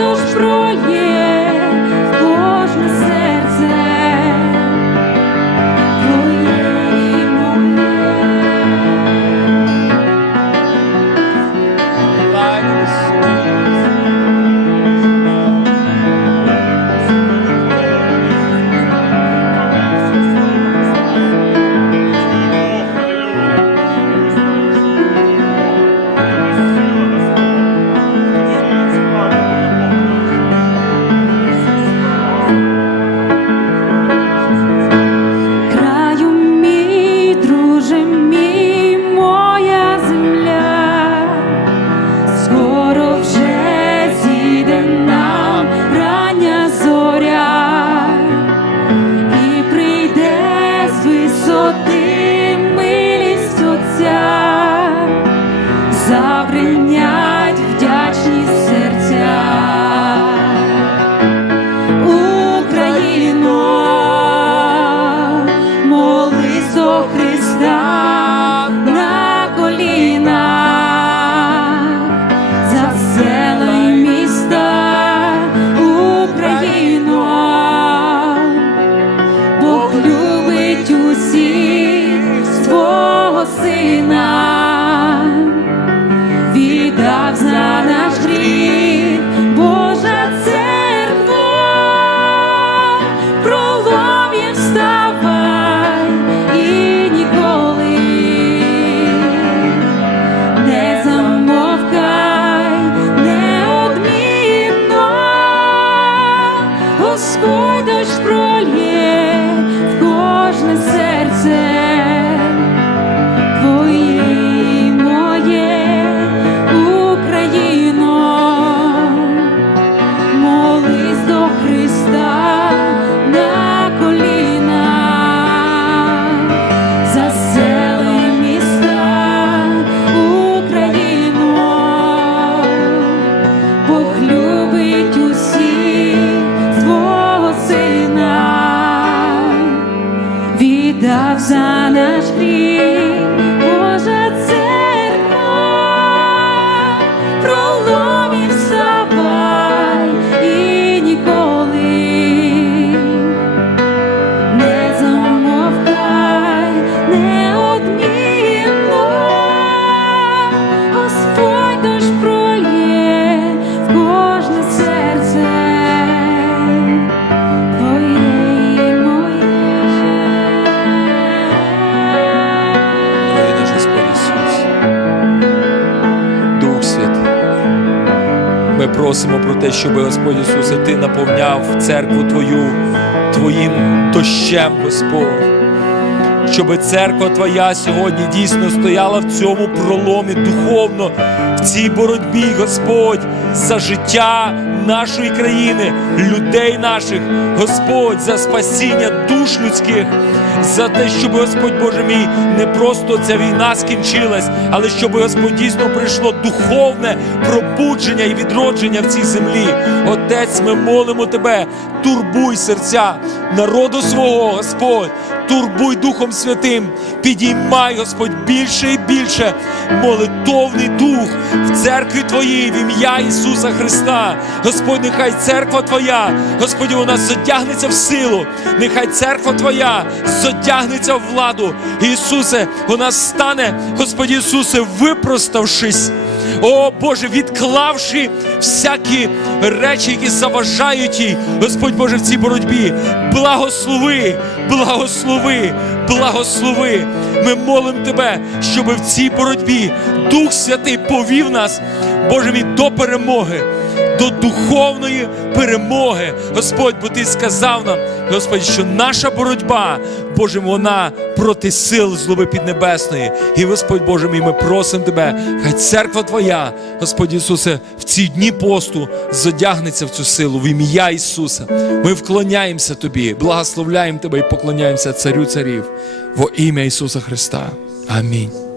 тож проє. desire. за наш гріх. Просимо про те, щоб Господь Ісусе, Ти наповняв церкву Твою Твоїм дощем, Господь. Щоб церква Твоя сьогодні дійсно стояла в цьому проломі духовно, в цій боротьбі, Господь, за життя нашої країни, людей наших, Господь, за спасіння душ людських, за те, щоб Господь Боже мій не просто ця війна скінчилась, але щоб Господь дійсно прийшло духовне пробудження і відродження в цій землі. Отець, ми молимо Тебе, турбуй серця народу свого, Господь, турбуй Духом Святим, підіймай, Господь, більше і більше молитовний дух в церкві Твоїй, в ім'я Ісуса Христа. Господь, нехай церква Твоя, Господи, вона зодягнеться в силу, нехай церква Твоя зодягнеться в владу. Ісусе, вона стане, Господи Ісусе, випроставшись. О Боже, відклавши всякі речі, які заважають їй, Господь Боже, в цій боротьбі. Благослови, благослови, благослови. Ми молимо Тебе, щоб в цій боротьбі Дух Святий повів нас, Боже мій, до перемоги. До духовної перемоги, Господь, бо Ти сказав нам, Господь, що наша боротьба, Боже, вона проти сил злоби піднебесної. І Господь Боже мій, ми просимо Тебе, хай церква Твоя, Господь Ісусе, в ці дні посту зодягнеться в цю силу в ім'я Ісуса. Ми вклоняємося Тобі, благословляємо Тебе і поклоняємося Царю царів во ім'я Ісуса Христа. Амінь.